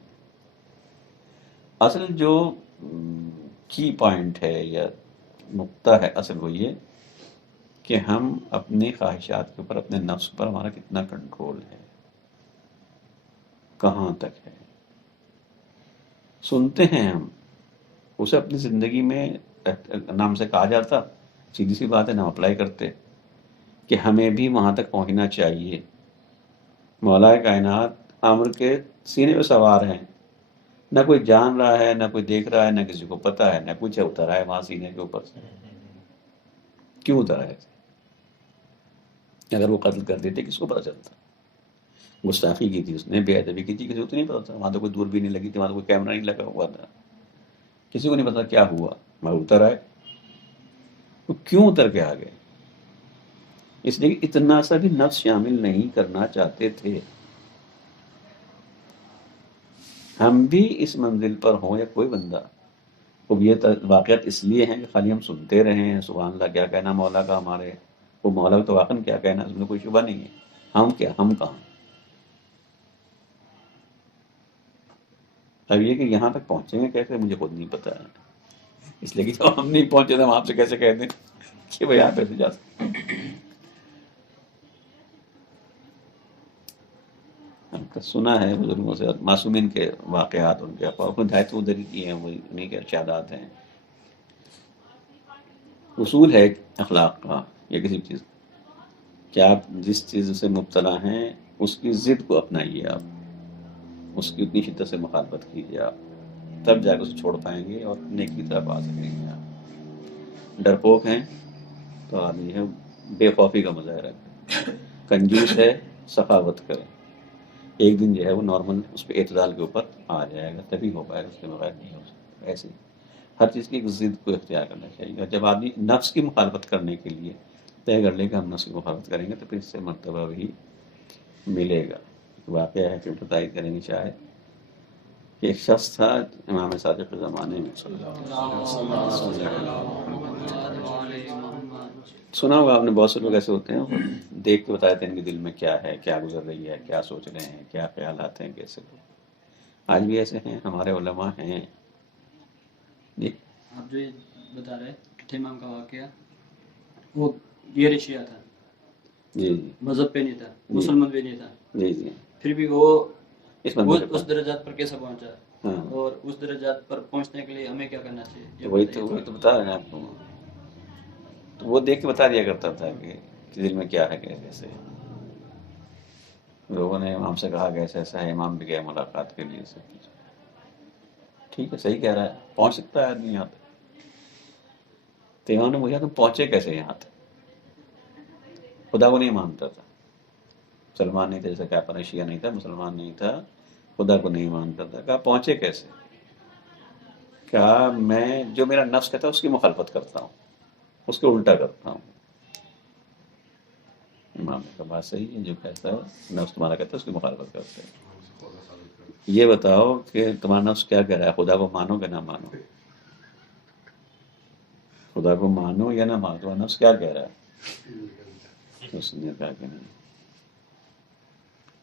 اصل جو کی پوائنٹ ہے یا نقطہ ہے، اصل وہ یہ کہ ہم اپنی خواہشات کے اوپر، اپنے نفس پر ہمارا کتنا کنٹرول ہے، کہاں تک ہے. سنتے ہیں ہم اسے اپنی زندگی میں نام سے کہا جاتا، سیدھی سی بات ہے، نہ اپلائی کرتے کہ ہمیں بھی وہاں تک پہنچنا چاہیے. مولا کائنات امر کے سینے پہ سوار ہیں، نہ کوئی جان رہا ہے، نہ کوئی دیکھ رہا ہے، نہ کسی کو پتہ ہے، نہ کچھ اترا ہے وہاں سینے کے اوپر سے. کیوں اترا ہے؟ اگر وہ قتل کر دیتے کس کو پتہ چلتا؟ گستاخی کی تھی اس نے، بے ادبی کی تھی، کسی کو تو نہیں پتا تھا. وہاں تو کوئی دور بھی نہیں لگی تھی، وہاں تو کوئی کیمرہ نہیں لگا ہوا تھا، کسی کو نہیں پتا کیا ہوا، مگر اتر آئے. تو کیوں اتر کے آ گئے؟ اس لیے کہ اتنا سا بھی نفس شامل نہیں کرنا چاہتے تھے. ہم بھی اس منزل پر ہوں یا کوئی بندہ، اب یہ واقعات اس لیے ہیں کہ خالی ہم سنتے رہے ہیں سبحان اللہ کیا کہنا مولا کا ہمارے، وہ مولا کا تو واقعاً کیا کہنا، اس میں کوئی شبہ نہیں ہے. ہم کیا، ہم کہاں. اب یہ کہ یہاں تک پہنچیں گے کیسے مجھے خود نہیں پتا ہے. اس لیے کہ جب ہم نہیں پہنچے تو ہم آپ سے کیسے کہہ دیں کہ بھائی آپ ایسے جا سکتے. ہم کا سنا ہے بزرگوں سے، معصومین کے واقعات، ان کے افواہ ہدایت ادھر ہی کی ہیں، وہی انہیں کے ارشادات ہیں. اصول ہے اخلاق کا یا کسی چیز، کہ آپ جس چیز سے مبتلا ہیں اس کی ضد کو اپنائیے، آپ اس کی اتنی شدت سے مخالفت کیجیے، آپ تب جا کے اسے چھوڑ پائیں گے اور نیکی کی طرف آ سکیں گے. آپ ڈرپوک ہیں تو آدمی ہے بے خوفی کا مظاہرہ کرے، کنجوس ہے سخاوت کرے. ایک دن جو ہے وہ نارمل اس پہ اعتدال کے اوپر آ جائے گا، تبھی ہو پائے گا، اس کے بغیر نہیں ہو سکتا. ایسے ہی ہر چیز کی ایک ضد کو اختیار کرنا چاہیے. اور جب آدمی نفس کی مخالفت کرنے کے لیے طے کر لے کہ ہم نفس کی مخالفت کریں گے تو پھر اس سے مرتبہ بھی ملے گا. واقعہ ہے کہ تائید کریں گے شاید کہ ایک شخص تھا امام صادق کے زمانے میں، سنا ہوگا آپ نے، بہت سے لوگ ایسے ہوتے ہیں دیکھ کے بتاتے ہیں ان کے دل میں کیا ہے، کیا گزر رہی ہے، کیا سوچ رہے ہیں، کیا خیالات ہیں، کیسے لوگ. آج بھی ایسے ہیں، ہمارے علماء ہیں. جی آپ جو یہ بتا رہے چھٹے امام کا واقعہ، وہ یہ رشیا تھا، جی جی مذہب پہ نہیں تھا، مسلمان بھی نہیں تھا، جی جی پھر بھی وہ اس درجات پر کیسے پہنچا؟ ہاں اور اس درجات پر پہنچنے کے لیے ہمیں کیا کرنا چاہیے؟ تو وہی تو بتا رہے ہیں آپ کو. تو وہ دیکھ کے بتا دیا کرتا تھا کہ دل میں کیا ہے، کیسے. لوگوں نے امام سے کہا کہ ایسا ایسا ہے، امام بھی گئے ملاقات کے لیے سے. ٹھیک ہے، صحیح کہہ رہا ہے، پہنچ سکتا ہے آدمی یہاں تک. تو امام نے پوچھا تم پہنچے کیسے یہاں تک؟ خدا کو نہیں مانتا تھا، مسلمان نہیں تھا، جیسا کہ آپ شیعہ نہیں تھا، مسلمان نہیں تھا، خدا کو نہیں مانتا تھا. کہا پہنچے کیسے؟ کہا میں جو میرا نفس کہتا ہے اس کی مخالفت کرتا ہوں، اس کو الٹا کرتا ہوں. امام کا بات صحیح ہے، جو کہتا ہے نفس تمہارا کہتا ہے اس کی مخالفت کرتے ہیں. یہ بتاؤ کہ تمہارا نفس کیا کہہ رہا ہے، خدا کو مانو کہ نہ مانو؟ خدا کو مانو یا نہ مانو، تمہارا نفس کیا کہہ رہا ہے؟ اس نے کہا کہ نہیں،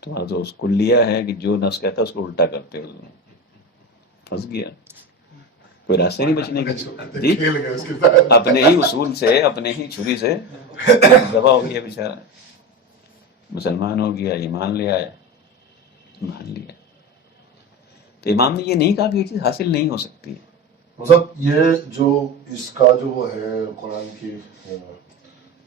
تمہارا تو اس کلیہ ہے کہ جو نفس کہتا ہے اس کو الٹا کرتے ہو. پھنس گیا، کوئی راستہ نہیں بچنے کا. جی اپنے ہی اصول سے، اپنے ہی چھری سے ذبح ہو گیا بیچارہ. مسلمان ہو گیا، ایمان لے آیا، مان لیا. تو امام نے یہ نہیں کہا کہ یہ چیز حاصل نہیں ہو سکتی ہے. مطلب یہ جو اس کا جو وہ ہے قرآن کی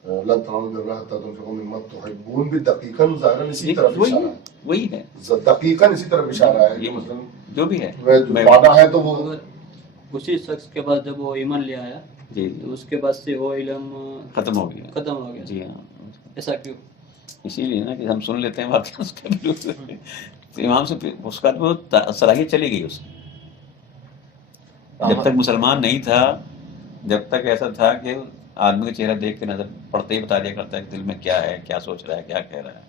لن تنالوا البر حتى تنفقوا مما تحبون بھی دقیقاً ظاہراً اسی طرف اشارہ ہے. وہی ہے دقیقاً اسی طرف اشارہ ہے کہ یہ مثلا جو بھی ہے. وعدہ ہے تو وہ اسی شخص کے بعد جب وہ ایمان لے آیا جی تو اس کے بعد سے وہ علم ختم ہو گیا. ختم ہو گیا. جی ہاں، ایسا کیوں؟ اسی لیے نا کہ ہم سن لیتے ہیں واقعہ اس کا بھی تو امام سے اس کا وہ صلاحیت چلی گئی. اس کی جب تک مسلمان نہیں تھا، جب تک ایسا تھا کہ آدمی کا چہرہ دیکھ کے نظر پڑتے ہی بتا دیا کرتا ہے کہ دل میں کیا ہے، کیا سوچ رہا ہے، کیا کہہ رہا ہے.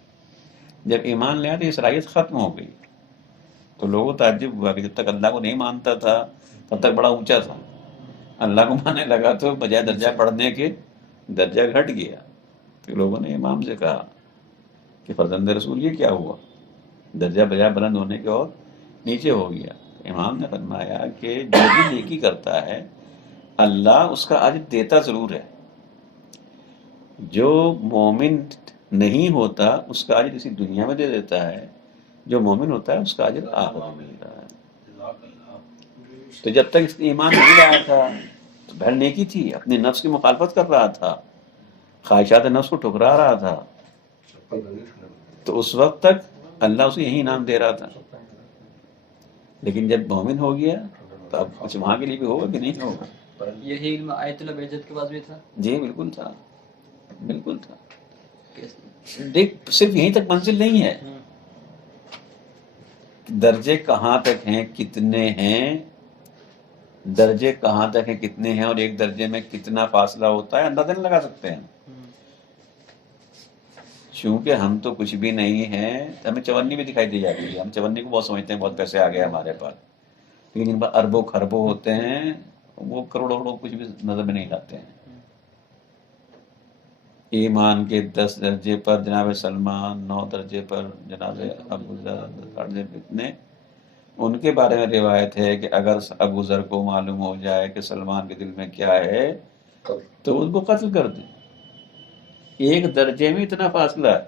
جب ایمان لیا تو یہ صلاحیت ختم ہو گئی. تو لوگوں کو تعجب ہوا کہ جب تک اللہ کو نہیں مانتا تھا تب تک بڑا اونچا تھا، اللہ کو ماننے لگا تو بجائے درجہ بڑھنے کے درجہ گھٹ گیا. تو لوگوں نے امام سے کہا کہ فرزند رسول یہ کیا ہوا، درجہ بجائے بلند ہونے کے اور نیچے ہو گیا. امام نے فرمایا کہ جو بھی نیکی کرتا ہے اللہ اس کا اجر دیتا ضرور ہے. جو مومن نہیں ہوتا اس کا اجر اسی دنیا میں دے دیتا ہے، جو مومن ہوتا ہے اس کا اجر آخرت میں ملتا ہے. تو جب تک اس نے ایمان نہیں لایا تھا تو بہر نیکی تھی، اپنے نفس کی مخالفت کر رہا تھا، خواہشات نفس کو ٹھکرا رہا تھا. تو اس وقت تک اللہ اسے یہی انعام دے رہا تھا. لیکن جب مومن ہو گیا تو اب کچھ وہاں کے لیے بھی ہوگا کہ نہیں ہوگا. یہی علم آیت اللہ بہجت کے پاس بھی تھا. جی بالکل تھا، بالکل تھا. دیکھ صرف یہیں تک منزل نہیں ہے، درجے کہاں تک ہیں، کتنے ہیں، درجے کہاں تک ہیں، کتنے ہیں، اور ایک درجے میں کتنا فاصلہ ہوتا ہے اندازہ نہیں لگا سکتے ہیں. چونکہ ہم تو کچھ بھی نہیں ہیں، ہمیں چونی بھی دکھائی دی جاتی ہے. ہم چونی کو بہت سمجھتے ہیں، بہت پیسے آ گئے ہمارے پاس، لیکن جن پر اربوں خربوں ہوتے ہیں وہ کروڑوں کچھ بھی نظر میں نہیں لاتے ہیں. ایمان کے 10 درجے پر جناب سلمان، 9 درجے پر جناب ابو ذر، اتنے ان کے بارے میں روایت ہے کہ اگر ابو ذر کو معلوم ہو جائے کہ سلمان کے دل میں کیا ہے تو ان کو قتل کر دیں. ایک درجے میں اتنا فاصلہ ہے،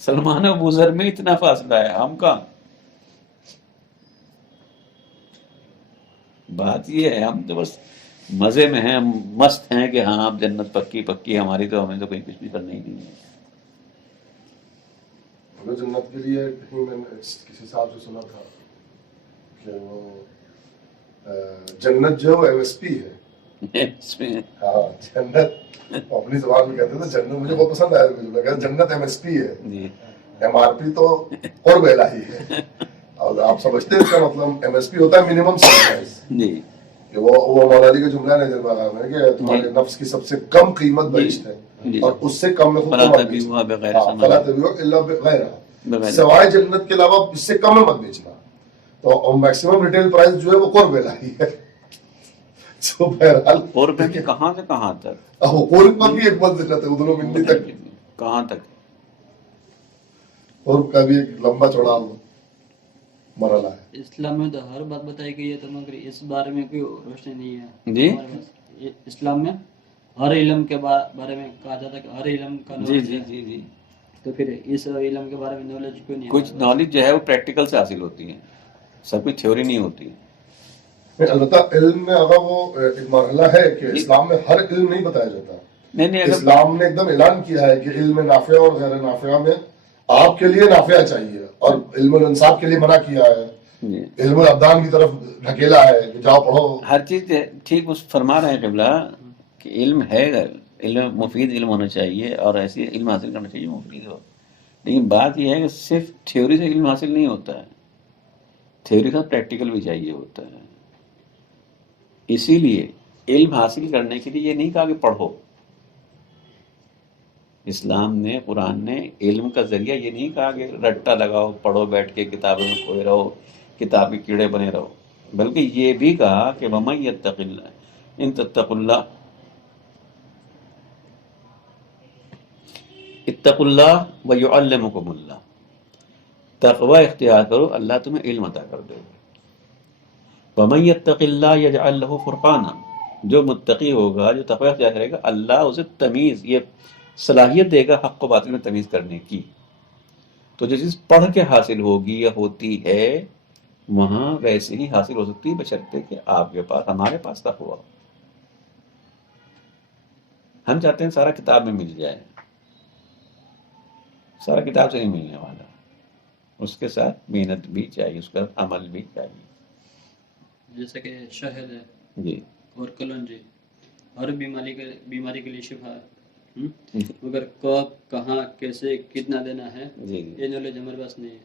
سلمان و ابو ذر میں اتنا فاصلہ ہے، ہم کہاں. بات یہ ہے ہم تو بس مزے میں ہیں، ہم مست ہیں کہ ہاں اب جنت پکی پکی ہماری، تو ہمیں تو کوئی کچھ بھی کرنا ہی نہیں ہے. جنت کے لیے کہیں میں نے کسی صاحب سے سنا تھا کہ وہ جنت جو ہے ایم ایس پی ہے. اس میں ہاں جنت اپنی زبان میں کہتے تھے جنت، مجھے بہت پسند آیا. میں کہا جنت ایم ایس پی ہے، جی ایم آر پی تو اور بیلا ہی ہے. اور آپ سمجھتے ہیں اس کا مطلب ایم ایس پی ہوتا ہے منیمم سیکریفائس. جی کہ وہ مولا علی کا جملہ ہے نجر باغ میں کہ تمہارے نفس کی سب سے کم قیمت بہشت ہے اور اس سے کم میں خود کو مت بیچنا. فلا تبیعوا الا بغیرہ، سوائے جنت کے علاوہ اس سے کم میں مت بیچنا. تو میکسیمم ریٹیل پرائس جو ہے وہ قرب بیلا ہی ہے. تو بہرحال قرب میں کہاں سے کہاں تک، قرب پر بھی ایک منزلت ہے ادنو منی تک، کہاں تک. قرب کا بھی ایک لمبا چوڑا مرحلہ ہے. اسلام میں تو ہر بات بتائی گئی ہے، تو مگر اس بارے میں کوئی روشنی نہیں ہے. جی اسلام میں ہر علم کے بارے میں کہا جاتا ہے کہ ہر علم کا جی جی جی جی تو پھر اس علم کے بارے میں نالج کیوں نہیں ہے؟ کچھ نالج جو ہے وہ پریکٹیکل سے حاصل ہوتی ہے، سب کچھ تھیوری نہیں ہوتی. البتہ علم میں اگر وہ ایک مرحلہ ہے کہ اسلام میں ہر علم نہیں بتایا جاتا. نہیں اسلام نے ایک دم اعلان کیا ہے کہ علم نافع اور غیر نافع میں آپ کے لیے نافع چاہیے، اور علم الانصاب کے لیے منع کیا ہے، علم الابدان کی طرف ڈھکیلا ہے کہ جاؤ پڑھو. ہر چیز ٹھیک اس فرما رہے ہیں قبلہ کہ علم ہے، علم مفید علم ہونا چاہیے اور ایسی علم حاصل کرنا چاہیے مفید ہو. لیکن بات یہ ہے کہ صرف تھیوری سے علم حاصل نہیں ہوتا ہے، تھیوری کا پریکٹیکل بھی چاہیے ہوتا ہے. اسی لیے علم حاصل کرنے کے لیے یہ نہیں کہا کہ پڑھو. اسلام نے، قرآن نے علم کا ذریعہ یہ نہیں کہا کہ رٹا لگاؤ، پڑھو بیٹھ کے، کتابوں میں کھوئے رہو، کتاب کے کیڑے بنے رہو، بلکہ یہ بھی کہا کہ وَمَن يَتَّقِ اللَّهَ إِن تَتَّقُوا اللَّهَ اتقوا اللَّهَ وَيُعَلِّمُكُمُ اللَّهُ، تقوی اختیار کرو اللہ تمہیں علم عطا کر دے گا. وَمَن يَتَّقِ اللَّهَ يَجْعَل لَّهُ فُرْقَانًا، جو متقی ہوگا، جو تقوی اختیار کرے گا، اللہ اسے تمیز، یہ صلاحیت دے گا حق و باطل میں تمیز کرنے کی. تو جو چیز پڑھ کے حاصل ہوگی یا ہوتی ہے وہاں ویسے ہی حاصل ہو سکتی ہے بشرطے کہ آپ کے پاس ہمارے پاس تک ہوا. ہم چاہتے ہیں سارا کتاب میں مل جائے، سارا کتاب سے نہیں ملنے والا، اس کے ساتھ محنت بھی چاہیے، اس کے ساتھ عمل بھی چاہیے. جیسے کہ شہد ہے جی اور کلونجی ہر بیماری کے لیے شفا ہے، مگر کب کہاں کیسے کتنا دینا ہے جی یہ نالج ہمارے پاس نہیں ہے.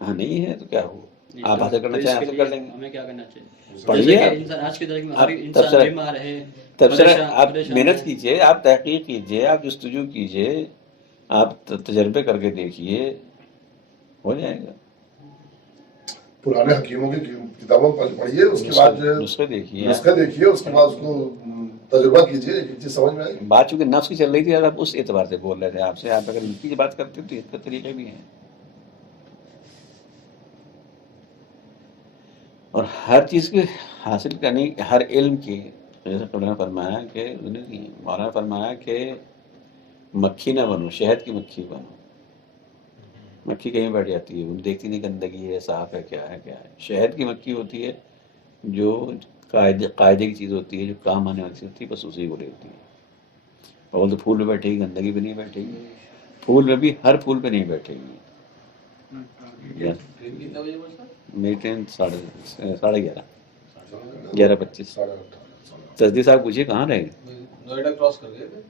ہاں نہیں ہے تو کیا ہو، نہیں، آپ تو حاصل کرنا اس چاہیں کے حاصل لیے کر لیں گے. ہمیں کیا کرنا چاہیے؟ پڑھیے جیسے کہ آپ. انسان آج کی تاریخ میں آپ ہر انسان تبصرہ بیمار ہے، تبصرہ آپ پریشان محنت ہے. کیجئے، آپ تحقیق کیجئے، آپ جستجو کیجئے، آپ تجربے کر کے دیکھیے، ہو جائے گا. پرانے حکیموں کی کتابوں پڑھیے، اس کے بعد جو ہے نسخے دیکھیے. نسخہ دیکھیے، اس کے بعد اس کو تجربہ کیجیے، ایک چیز سمجھ میں آئے گی. بات چونکہ نفس کی چل رہی تھی، آپ اس اعتبار سے بول رہے تھے آپ سے. آپ اگر ان کی بات کرتے تو اس کے طریقے بھی ہیں. اور ہر چیز کے حاصل کرنے، ہر علم کی، جیسے مولانا فرمایا کہ مولانا نے فرمایا کہ مکھی نہ بنو، شہد کی مکھی بنو. مکھی کہیں بیٹھ جاتی ہے، وہ دیکھتی نہیں گندگی ہے صاف ہے کیا ہے کیا ہے. شہد کی مکھی ہوتی ہے جو قاعدے کی چیز ہوتی ہے، جو کام آنے والی چیز ہوتی ہے، بس اسی کو لیتی ہے. اور تو پھول پہ بیٹھے گی، گندگی پہ نہیں بیٹھے گی. پھول میں بھی ہر پھول پہ نہیں بیٹھے گی. میری ٹرین 11:30 11:25. تصدیق صاحب پوچھیے کہاں رہے گے؟ نوئیڈا کراس کر گئے تھے،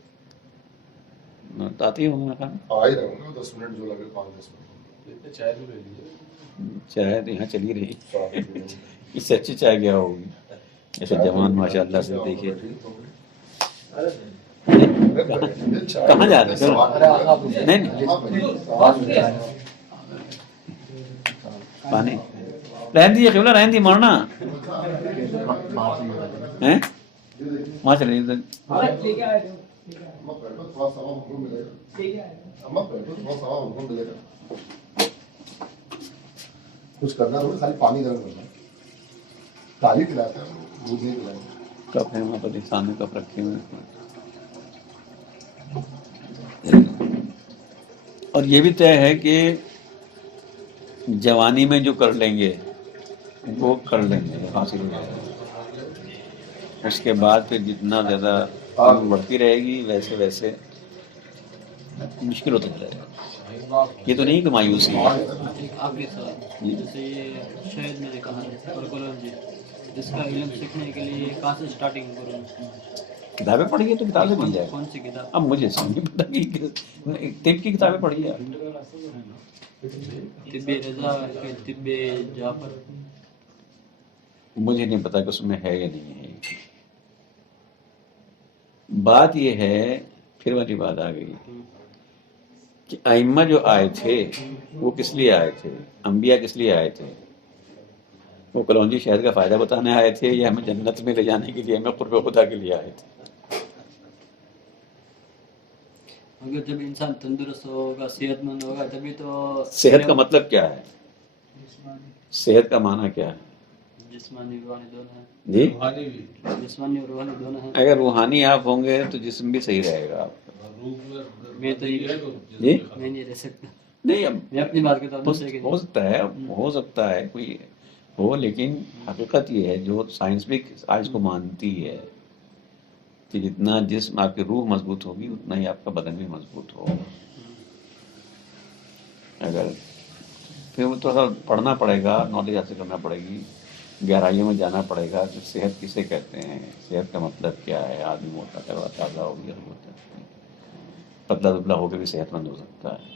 آتی ہوں میں آ ہی رہے ہوں گے 10 منٹ جو لگے، 5-10 منٹ. چائے بھی لے لیجیے. چائے تو یہاں چلی رہی، اس سے اچھی چائے کیا ہوگی. ایسے جوان ماشاء اللہ سے دیکھیے. کہاں جا رہے ہیں؟ نہیں پانی رہن دیجیے، قبلہ رہن دی مرنا ہیں وہاں چلے کچھ کرنا تھوڑا، خالی پانی گرم کرنا. تالی پلاتے ہیں، دودھ نہیں پلائیں. کپ ہے وہاں پر، سامنے کپ رکھے ہوئے ہیں. اور یہ بھی طے ہے کہ جوانی میں جو کر لیں گے وہ کر لیں گے، حاصل ہو جائے گا. اس کے بعد پھر جتنا زیادہ عمر بڑھتی رہے گی ویسے ویسے مشکل ہوتا جائے گا. یہ تو نہیں کہ مایوسی ہے. ایک آخری سوال، جیسے یہ شہد میں نے کہا اور کلونجی، اس کا علم سیکھنے کے لیے کہاں سے اسٹارٹنگ کروں؟ کتابیں پڑھیے تو کتابیں مل جائے. کون سی کتاب؟ اب مجھے نہیں پتا کہ طب کی کتابیں پڑھیے آپ. طب رضا کے طب جعفر؟ مجھے نہیں پتا کہ اس میں ہے یا نہیں ہے. بات یہ ہے، پھر والی بات آ گئی کہ ائمہ جو آئے تھے وہ کس لیے آئے تھے؟ انبیاء کس لیے آئے تھے؟ وہ کلونجی شہد کا فائدہ بتانے آئے تھے یا ہمیں جنت میں لے جانے کے لیے، ہمیں قرب خدا کے لیے آئے تھے؟ اگر جب انسان تندرست ہوگا، صحت مند ہوگا، تبھی تو. صحت کا مطلب کیا ہے؟ صحت کا معنی کیا ہے؟ جسمانی روحانی دونوں ہیں. جی جسمانی اور روحانی دونوں ہیں. اگر روحانی آپ ہوں گے تو جسم بھی صحیح رہے گا آپ کا. میں تو جی میں نہیں رہ سکتا. نہیں، اب میں اپنی بات کرتا ہوں، دوسرے کی ہو سکتا ہے، ہو سکتا ہے کوئی ہو، لیکن حقیقت یہ ہے جو سائنس بھی آج کو مانتی ہے کہ جتنا جسم آپ کی روح مضبوط ہوگی اتنا ہی آپ کا بدن بھی مضبوط ہوگا. اگر پھر وہ تھوڑا سا پڑھنا پڑے گا، نالج حاصل کرنا پڑے گی، گہرائیوں میں جانا پڑے گا کہ صحت کسے کہتے ہیں، صحت کا مطلب کیا ہے. آدمی موٹا تگڑا تازہ ہو گیا ہوتا ہے، پتلا دبلا ہو کے بھی صحت مند ہو سکتا ہے.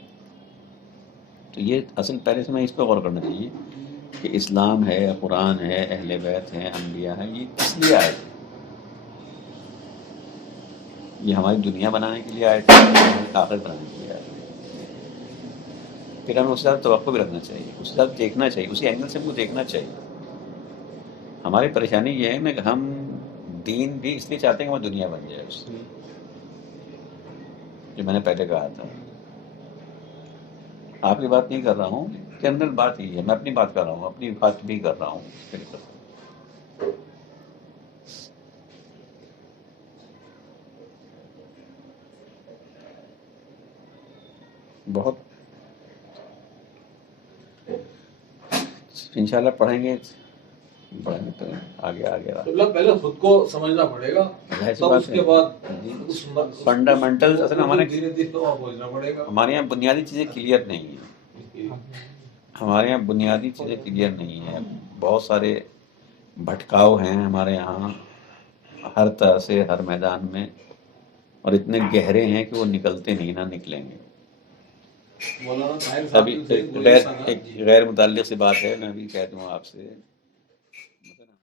تو یہ اصل پہلے سے میں اس پہ غور کرنا چاہیے کہ اسلام ہے، قرآن ہے، اہل بیت ہیں، انبیاء ہیں، یہ کس لیے آئے تھے؟ یہ ہماری دنیا بنانے کے لیے آئے تھے، ہماری آخرت بنانے کے لیے آئے تھے. پھر ہمیں اس کے ساتھ توقع بھی رکھنا چاہیے، اس کے ساتھ دیکھنا چاہیے، اسی اینگل سے ہم کو دیکھنا چاہیے. ہماری پریشانی یہ ہے کہ ہم دین بھی اس لیے چاہتے ہیں کہ ہماری دنیا بن جائے اس سے، جو میں نے پہلے کہا تھا. آپ کی بات نہیں کر رہا ہوں، جنرل بات یہی ہے، میں اپنی بات کر رہا ہوں، اپنی بات بھی کر رہا ہوں. بہت انشاءاللہ پڑھیں گے تو آگے پہلے خود کو سمجھنا پڑے گا، تب اس کے بعد فنڈامنٹل اصل ہمارے دھیرے دھیرے وہاں پہنچنا پڑے گا. ہمارے یہاں بنیادی چیزیں کلیئر نہیں ہیں. ہمارے یہاں بنیادی چیزیں کلیئر نہیں ہیں. بہت سارے بھٹکاؤ ہیں ہمارے یہاں ہر طرح سے، ہر میدان میں، اور اتنے گہرے ہیں کہ وہ نکلتے نہیں، نہ نکلیں گے. مولانا طاہر صاحب ابھی جو تھے ایک وہ یہ غیر متعلق سی بات ہے، میں بھی کہہ دوں آپ سے.